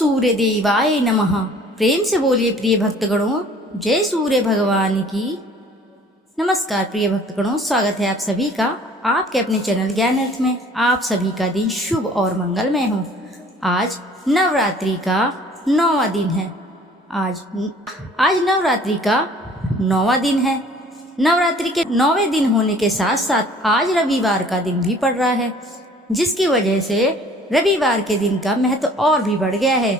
सूर्य देवाय नमः। प्रेम से बोलिए प्रिय भक्तगणों, जय सूर्य भगवान की। नमस्कार प्रिय भक्तगणों, स्वागत है आप सभी का आपके अपने चैनल ज्ञान अर्थ में। आप सभी का दिन शुभ और मंगलमय हो। आज नवरात्रि का 9वां दिन है। आज नवरात्रि का 9वां दिन है। नवरात्रि के 9वें दिन होने के साथ साथ आज रविवार का दिन भी पड़ रहा है, जिसकी वजह से रविवार के दिन का महत्व और भी बढ़ गया है।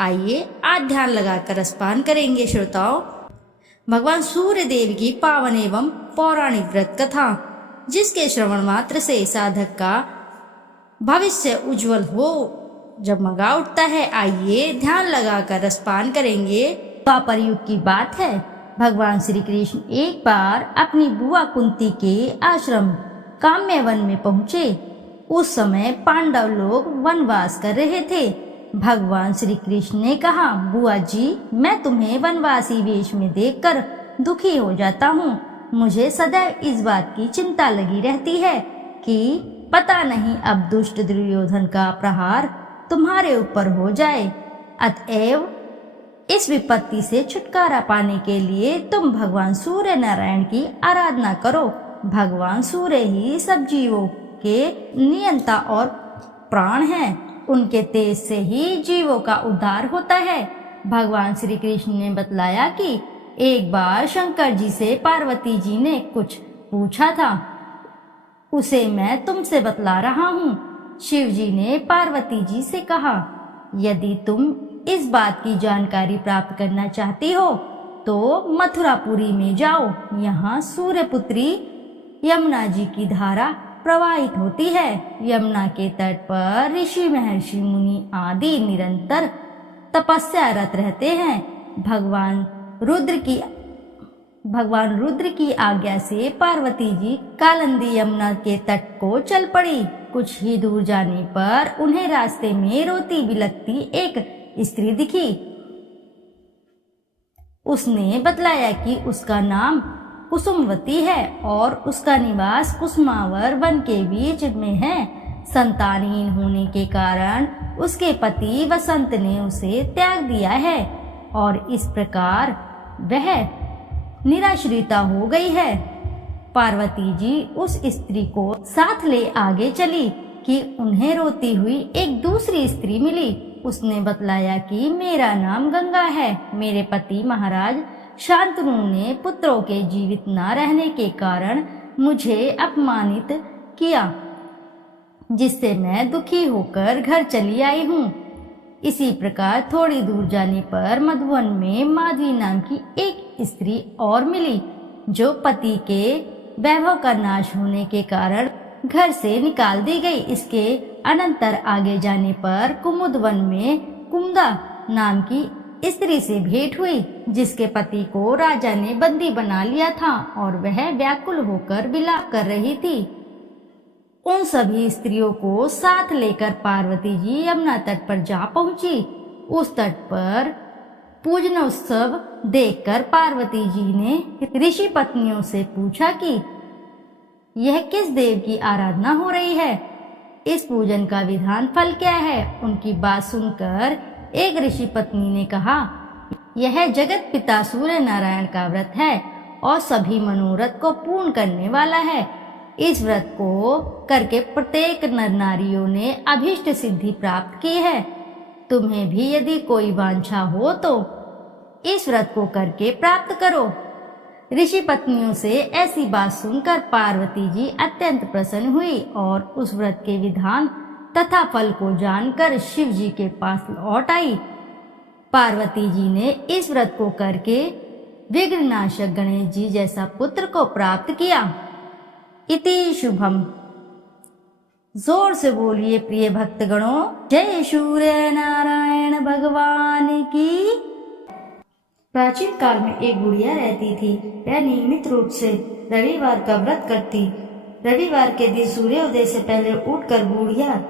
आइए आज ध्यान लगाकर रसपान करेंगे श्रोताओं भगवान सूर्य देव की पावन एवं पौराणिक व्रत कथा, जिसके श्रवण मात्र से साधक का भविष्य उज्जवल हो जगमगा उठता है। आइए ध्यान लगाकर रसपान करेंगे। द्वापर युग की बात है। भगवान श्री कृष्ण एक बार अपनी बुआ कुंती के आश्रम काम्यवन में पहुँचे। उस समय पांडव लोग वनवास कर रहे थे। भगवान श्री कृष्ण ने कहा, बुआ जी, मैं तुम्हें वनवासी वेश में देखकर दुखी हो जाता हूँ। मुझे सदैव इस बात की चिंता लगी रहती है कि पता नहीं अब दुष्ट दुर्योधन का प्रहार तुम्हारे ऊपर हो जाए। अतएव इस विपत्ति से छुटकारा पाने के लिए तुम भगवान सूर्य नारायण की आराधना करो। भगवान सूर्य ही सब जीवों के नियंता और प्राण हैं। उनके तेज से ही जीवों का उद्धार होता है। भगवान श्री कृष्ण ने बतलाया कि एक बार शंकर जी से पार्वती जी ने कुछ पूछा था, उसे मैं तुमसे बतला रहा हूँ। शिव जी ने पार्वती जी से कहा, यदि तुम इस बात की जानकारी प्राप्त करना चाहती हो तो मथुरापुरी में जाओ। यहाँ सूर्यपुत्री यमुना जी की धारा प्रवाहित होती है। यमुना के तट पर ऋषि महर्षि मुनि आदि निरंतर तपस्यारत रहते हैं। भगवान रुद्र की आज्ञा से पार्वती जी कालिंदी यमुना के तट को चल पड़ी। कुछ ही दूर जाने पर उन्हें रास्ते में रोती बिलखती एक स्त्री दिखी। उसने बतलाया कि उसका नाम कुसुमवती है और उसका निवास कुसुमावर वन के बीच में है। संतानहीन होने के कारण उसके पति वसंत ने उसे त्याग दिया है और इस प्रकार वह निराश्रिता हो गई है। पार्वती जी उस स्त्री को साथ ले आगे चली कि उन्हें रोती हुई एक दूसरी स्त्री मिली। उसने बतलाया कि मेरा नाम गंगा है। मेरे पति महाराज शांतनु ने पुत्रों के जीवित न रहने के कारण मुझे अपमानित किया, जिससे मैं दुखी होकर घर चली आई हूँ। इसी प्रकार थोड़ी दूर जाने पर मधुवन में माधवी नाम की एक स्त्री और मिली, जो पति के वैभव का नाश होने के कारण घर से निकाल दी गई। इसके अनंतर आगे जाने पर कुमुद वन में कुमुदा नाम की स्त्री से भेंट हुई, जिसके पति को राजा ने बंदी बना लिया था और वह व्याकुल होकर विलाप कर रही थी। उन सभी स्त्रियों को साथ लेकर पार्वती जी यमुना तट पर जा पहुंची। उस तट पर पूजन उत्सव देखकर पार्वती जी ने ऋषि पत्नियों से पूछा कि यह किस देव की आराधना हो रही है, इस पूजन का विधान फल क्या है। उनकी बात सुनकर एक ऋषि पत्नी ने कहा, यह जगत पिता सूर्य नारायण का व्रत है और सभी मनोरथ को पूर्ण करने वाला है। इस व्रत को करके प्रत्येक नर नारियों ने अभीष्ट सिद्धि प्राप्त की है। तुम्हें भी यदि कोई वांछा हो तो इस व्रत को करके प्राप्त करो। ऋषि पत्नियों से ऐसी बात सुनकर पार्वती जी अत्यंत प्रसन्न हुई और उस व्रत के विधान तथा फल को जानकर शिव जी के पास लौट आई। पार्वती जी ने इस व्रत को करके विघ्ननाशक गणेश जी जैसा पुत्र को प्राप्त किया। इति शुभम। जोर से बोलिए प्रिय भक्तगणों, जय सूर्य नारायण भगवान की। प्राचीन काल में एक बुढ़िया रहती थी। वह नियमित रूप से रविवार का व्रत करती। रविवार के दिन सूर्योदय से पहले उठकर बुढ़िया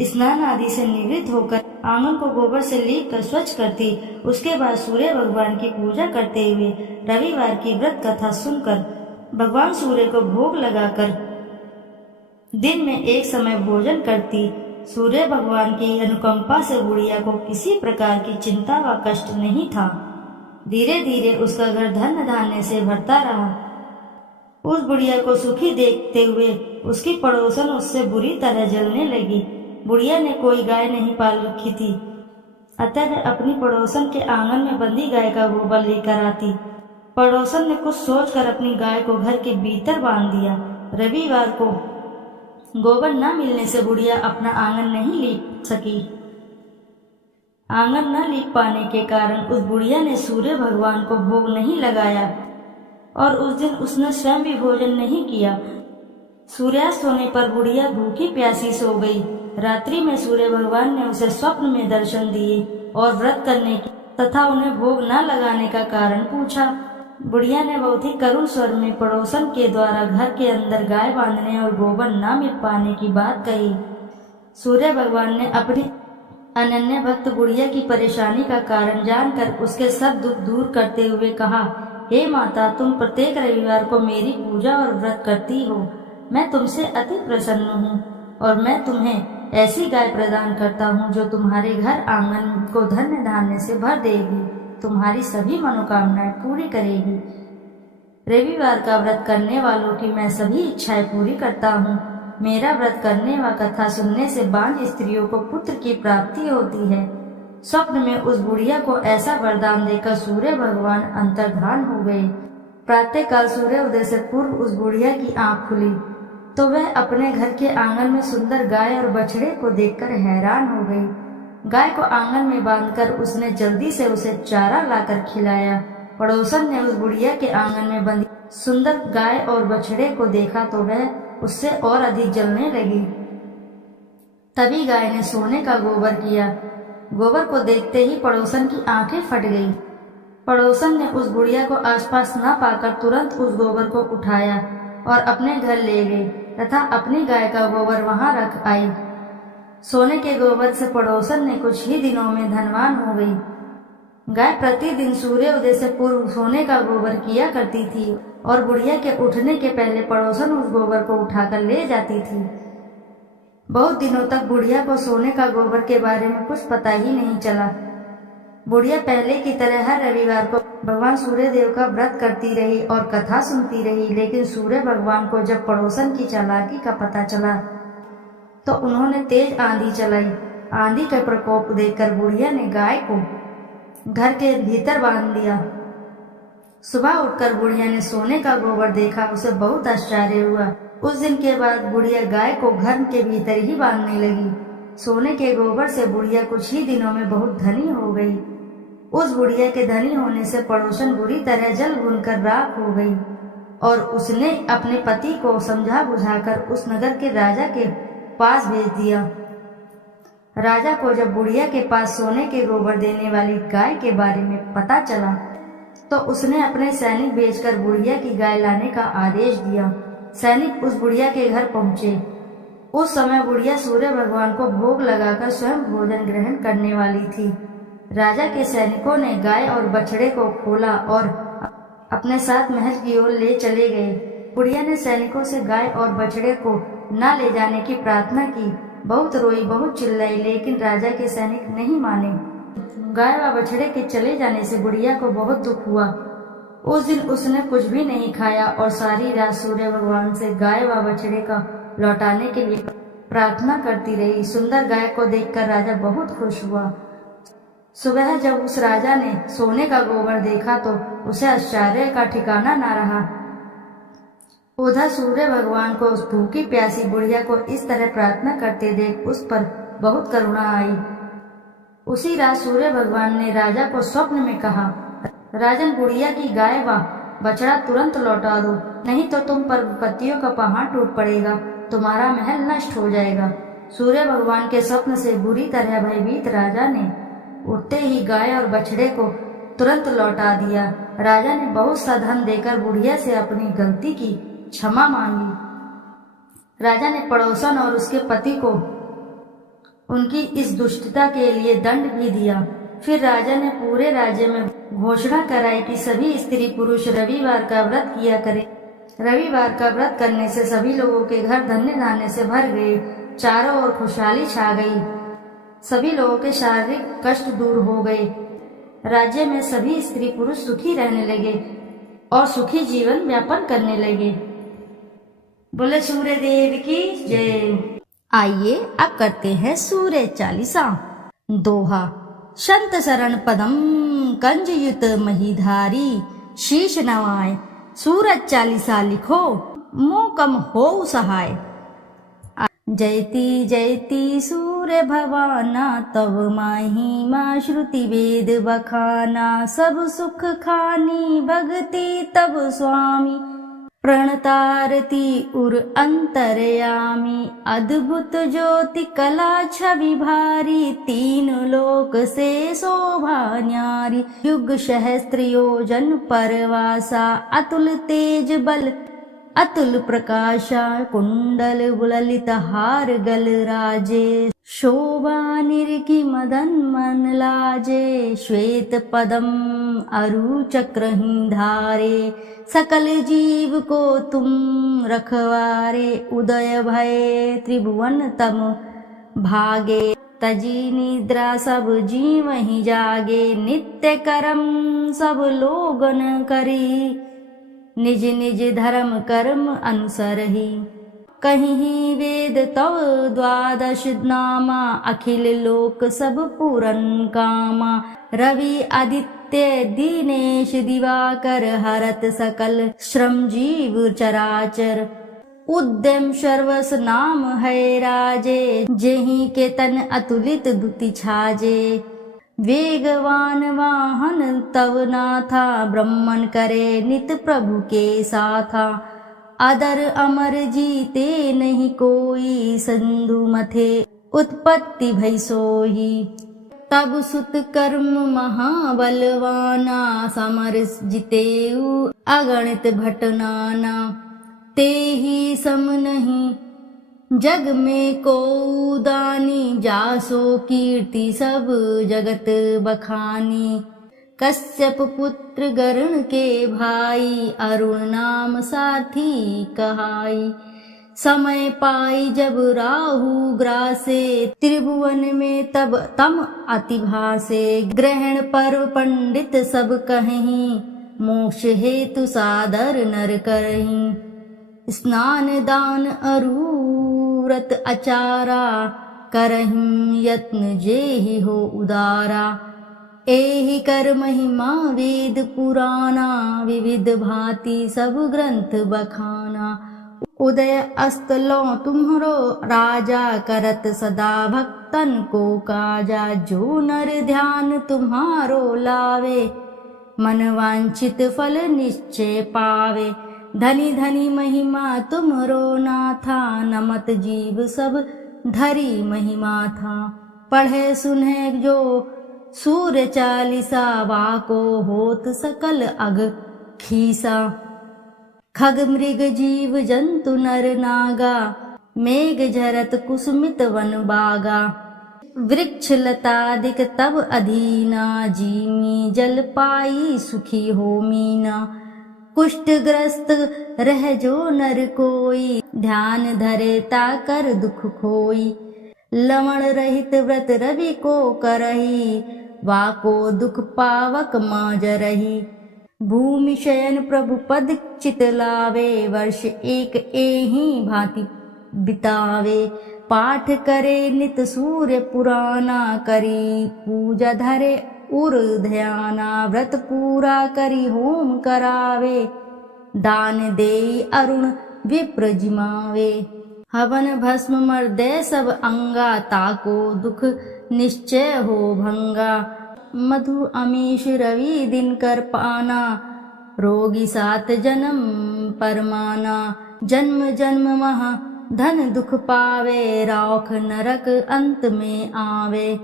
स्नान आदि से निवृत्त होकर आंगन को गोबर से लीप कर स्वच्छ करती। उसके बाद सूर्य भगवान की पूजा करते हुए रविवार की व्रत कथा सुनकर भगवान सूर्य को भोग लगाकर दिन में एक समय भोजन करती। सूर्य भगवान की अनुकंपा से बुढ़िया को किसी प्रकार की चिंता व कष्ट नहीं था। धीरे धीरे उसका घर धन धान्य से भरता रहा। उस बुढ़िया को सुखी देखते हुए उसकी पड़ोसन उससे बुरी तरह जलने लगी। बुढ़िया ने कोई गाय नहीं पाल रखी थी, अतः वह अपनी पड़ोसन के आंगन में बंधी गाय का गोबर लेकर आती। पड़ोसन ने कुछ सोचकर अपनी गाय को घर के भीतर बांध दिया। रविवार को गोबर न मिलने से बुढ़िया अपना आंगन नहीं लीप सकी। आंगन न लीप पाने के कारण उस बुढ़िया ने सूर्य भगवान को भोग नहीं लगाया और उस दिन उसने स्वयं भी भोजन नहीं किया। सूर्यास्त होने पर बुढ़िया भूखी प्यासी सो गई। रात्रि में सूर्य भगवान ने उसे स्वप्न में दर्शन दिए और व्रत करने की तथा उन्हें भोग न लगाने का कारण पूछा। बुढ़िया ने बहुत ही करुण स्वर में पड़ोसन के द्वारा घर के अंदर गाय बांधने और गोबर न मिल पाने की बात कही। सूर्य भगवान ने अपनी अनन्य भक्त बुढ़िया की परेशानी का कारण जानकर उसके सब दुख दूर करते हुए कहा, हे माता, तुम प्रत्येक रविवार को मेरी पूजा और व्रत करती हो। मैं तुमसे अति प्रसन्न हूँ और मैं तुम्हें ऐसी गाय प्रदान करता हूँ जो तुम्हारे घर आंगन को धन्य धान्य से भर देगी, तुम्हारी सभी मनोकामनाएं पूरी करेगी। रविवार का व्रत करने वालों की मैं सभी इच्छाएं पूरी करता हूँ। मेरा व्रत करने व कथा सुनने से बांझ स्त्रियों को पुत्र की प्राप्ति होती है। स्वप्न में उस बुढ़िया को ऐसा वरदान देकर सूर्य भगवान अंतर्धान हो गए। प्रातःकाल सूर्य उदय से पूर्व उस बुढ़िया की आंख खुली तो वह अपने घर के आंगन में सुंदर गाय और बछड़े को देखकर हैरान हो गई। गाय को आंगन में बांधकर उसने जल्दी से उसे चारा लाकर खिलाया। पड़ोसन ने उस बुढ़िया के आंगन में बंधी सुंदर गाय और बछड़े को देखा तो वह उससे और अधिक जलने लगी। तभी गाय ने सोने का गोबर किया। गोबर को देखते ही पड़ोसन की आंखें फट गई। पड़ोसन ने उस बुढ़िया को आसपास न पाकर तुरंत उस गोबर को उठाया और अपने घर ले गई तथा अपनी गाय का गोबर वहां रख आई। सोने के गोबर से पड़ोसन ने कुछ ही दिनों में धनवान हो गई। गाय प्रतिदिन सूर्योदय से पूर्व सोने का गोबर किया करती थी और बुढ़िया के उठने के पहले पड़ोसन उस गोबर को उठाकर ले जाती थी। बहुत दिनों तक बुढ़िया को सोने का गोबर के बारे में कुछ पता ही नहीं चला। बुढ़िया पहले की तरह हर रविवार को भगवान सूर्य देव का व्रत करती रही और कथा सुनती रही, लेकिन सूर्य भगवान को जब पड़ोसन की चालाकी का पता चला तो उन्होंने तेज आंधी चलाई। आंधी का प्रकोप देखकर बुढ़िया ने गाय को घर के भीतर बांध दिया। सुबह उठकर बुढ़िया ने सोने का गोबर देखा, उसे बहुत आश्चर्य हुआ। उस दिन के बाद बुढ़िया गाय को घर के भीतर ही बांधने लगी। सोने के गोबर से बुढ़िया कुछ ही दिनों में बहुत धनी हो गई। उस बुढ़िया के धनी होने से पड़ोसन बुरी तरह जल भूनकर राख हो गई और उसने अपने पति को समझा बुझाकर उस नगर के राजा के पास भेज दिया। राजा को जब बुढ़िया के पास सोने के गोबर देने वाली गाय के बारे में पता चला तो उसने अपने सैनिक भेजकर बुढ़िया की गाय लाने का आदेश दिया। सैनिक उस बुढ़िया के घर पहुंचे। उस समय बुढ़िया सूर्य भगवान को भोग लगाकर स्वयं भोजन ग्रहण करने वाली थी। राजा के सैनिकों ने गाय और बछड़े को खोला और अपने साथ महल की ओर ले चले गए। बुढ़िया ने सैनिकों से गाय और बछड़े को न ले जाने की प्रार्थना की। बहुत रोई, बहुत चिल्लाई, लेकिन राजा के सैनिक नहीं माने। गाय व बछड़े के चले जाने से बुढ़िया को बहुत दुख हुआ। उस दिन उसने कुछ भी नहीं खाया और सारी रात सूर्य भगवान से गाय व बछड़े का लौटाने के लिए प्रार्थना करती रही। सुंदर गाय को देखकर राजा बहुत खुश हुआ। सुबह जब उस राजा ने सोने का गोबर देखा तो उसे आश्चर्य का ठिकाना न रहा। उधर सूर्य भगवान को उस भूखी प्यासी बुढ़िया को इस तरह प्रार्थना करते देख उस पर बहुत करुणा आई। उसी रात सूर्य भगवान ने राजा को स्वप्न में कहा, राजन, बुढ़िया की गाय व बछड़ा तुरंत लौटा दो, नहीं तो तुम पर विपत्तियों का पहाड़ टूट पड़ेगा, तुम्हारा महल नष्ट हो जाएगा। सूर्य भगवान के स्वप्न से बुरी तरह भयभीत राजा ने उठते ही गाय और बछड़े को तुरंत लौटा दिया। राजा ने बहुत सा धन देकर बुढ़िया से अपनी गलती की क्षमा मांगी। राजा ने पड़ोसन और उसके पति को उनकी इस दुष्टता के लिए दंड भी दिया। फिर राजा ने पूरे राज्य में घोषणा कराई कि सभी स्त्री पुरुष रविवार का व्रत किया करें। रविवार का व्रत करने से सभी लोगों के घर धन्य धान्य से भर गए। चारों ओर खुशहाली छा गई। सभी लोगों के शारीरिक कष्ट दूर हो गए। राज्य में सभी स्त्री पुरुष सुखी रहने लगे और सुखी जीवन यापन करने लगे। बोले सूर्य देव की जय। आइए अब करते हैं सूर्य चालीसा। दोहा। संत शरण पदम कंजयुत महीधारी, शीश नवाय सूरज चालीसा लिखो, मोकम हो सहाय। जयति जयति सूर्य भवाना, तब महिमा श्रुति वेद बखाना। सब सुख खानी भगति तब स्वामी, प्रणतारती उर अंतरयामी। अद्भुत ज्योति कला छवि भारी, तीन लोक से शोभा न्यारी। युग सहस्त्र योजन परवासा, अतुल तेज बल अतुल प्रकाशा। कुंडल ललित हार गल राजे, शोभा निरखी मदन मन लाजे। श्वेत पदम अरु चक्रही धारे, सकल जीव को तुम रखवारे। उदय भय त्रिभुवन तम भागे, तजी निद्रा सब जीव ही जागे। नित्य कर्म सब लोगन करी, निज निज धर्म कर्म अनुसरहि। कहीं वेद तव द्वादश नामा, अखिल लोक सब पूरन कामा। रवि आदित्य दीनेश दिवाकर, हरत सकल श्रम जीव चराचर। उद्यम सर्वस नाम है राजे, जेहि के तन अतुलित दुति छाजे। वेगवान वाहन तव नाथा, ब्रह्मन करे नित प्रभु के साथा। अदर अमर जीते नहीं कोई, सिंधु मथे उत्पत्ति भई सोही। तब सुत कर्म महाबलवाना, समर जितेउ अगणित भटनाना। ते ही सम नहीं जग में को दानी, जासो कीर्ति सब जगत बखानी। कश्यप पुत्र गरुण के भाई, अरुण नाम साथी कहाई। समय पाई जब राहु ग्रासे, त्रिभुवन में तब तम अति भासे। ग्रहण पर्व पंडित सब कहीं, मोक्ष हेतु सादर नर करहीं। स्नान दान अरु व्रत अचारा, करहिं यत्न जेहि हो उदारा। एहि कर महिमा वेद पुराना, विविध भांति सब ग्रंथ बखाना। उदय अस्त लो तुम्हरो राजा, करत सदा भक्तन को काजा। जो नर ध्यान तुम्हारो लावे, मन वांछित फल निश्चय पावे। धनी धनी महिमा तुमरो नाथा, नमत जीव सब धरी महिमा था। पढ़े सुने जो सूर्य चालीसा, वाको होत सकल अग खीसा। खग मृग जीव जंतु नर नागा, मेघ झरत कुसुमित वन बागा। वृक्ष लतादिक तब अधीना, जीमी जल पाई सुखी हो मीना। कुष्ठ ग्रस्त रह जो नर कोई, ध्यान धरे ताकर दुख खोई। लवण रहित व्रत रवि को करही, वाको दुख पावक माज रही। भूमि शयन प्रभु पद चित लावे, वर्ष एक एहि भांति बितावे। पाठ करे नित सूर्य पुराना, करी पूजा धरे उर ध्याना। व्रत पूरा करी होम करावे, दान देई अरुण विप्र जिमावे। हवन भस्म मर्दे सब अंगा, ताको दुख निश्चय हो भंगा। मधु अमीश रवि दिन कर पाना, रोगी सात जन्म परमाना। जन्म जन्म महा धन दुख पावे, रौख नरक अंत में आवे।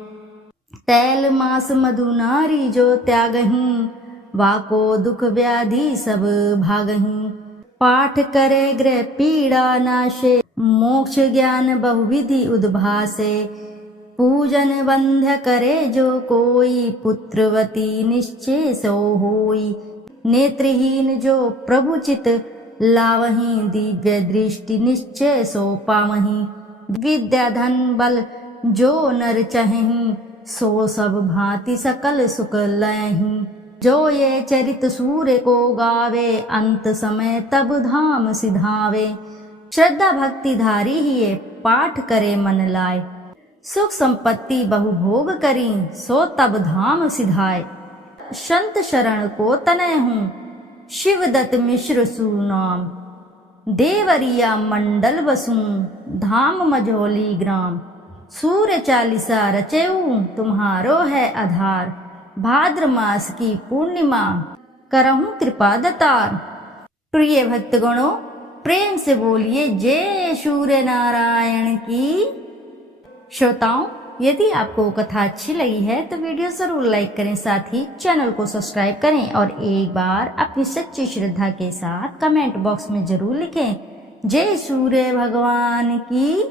तैल मास मधु नारी जो त्यागहीं, वाको दुख व्याधि सब भागहीं। पाठ करे गृह पीड़ा नाशे, मोक्ष ज्ञान बहुविधि उद्भासे। पूजन वंद्य करे जो कोई, पुत्रवती निश्चय सो होई। नेत्रहीन जो प्रभु चित लावहीं, दिव्य दृष्टि निश्चय सो पावहीं। विद्या धन बल जो नर चाहें, सो सब भांति सकल सुख लयहीं। जो ये चरित सूर्य को गावे, अंत समय तब धाम सिधावे। श्रद्धा भक्ति धारी ही ये पाठ करे मन लाए, सुख संपत्ति बहु भोग करी, सो तब धाम सिधाए। संत शरण को तनय हूँ, शिवदत्त मिश्र सुनाम। देवरिया मंडल बसूं, धाम मझौली ग्राम। सूर्य चालीसा रचेऊ, तुम्हारो है आधार। भाद्र मास की पूर्णिमा, करहूं कृपा दतार। प्रिय भक्तगणों, प्रेम से बोलिए जय सूर्य नारायण की। श्रोताओं, यदि आपको कथा अच्छी लगी है तो वीडियो जरूर लाइक करें, साथ ही चैनल को सब्सक्राइब करें और एक बार अपनी सच्ची श्रद्धा के साथ कमेंट बॉक्स में जरूर लिखें जय सूर्य भगवान की।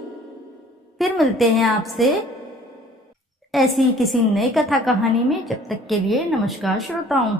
फिर मिलते हैं आपसे ऐसी किसी नई कथा कहानी में। जब तक के लिए नमस्कार श्रोताओं।